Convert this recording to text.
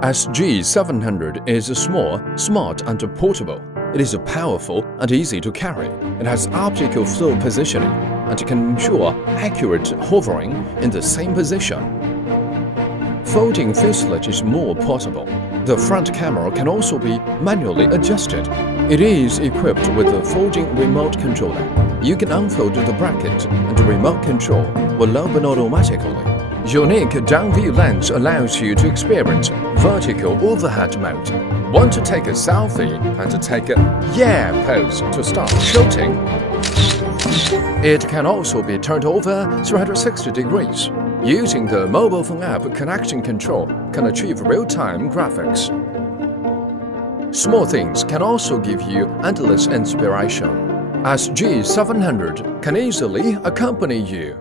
Saga700 is small, smart and portable. It is powerful and easy to carry. It has optical flow positioning and can ensure accurate hovering in the same position. Folding fuselage is more possible. The front camera can also be manually adjusted. It is equipped with a folding remote controller. You can unfold the bracket and the remote control will open automatically. Unique down-view lens allows you to experience vertical overhead mode. Want to take a selfie and take a yeah pose to start shooting? It can also be turned over 360 degrees. Using the mobile phone app connection control can achieve real-time graphics. Small things can also give you endless inspiration. Saga700 can easily accompany you.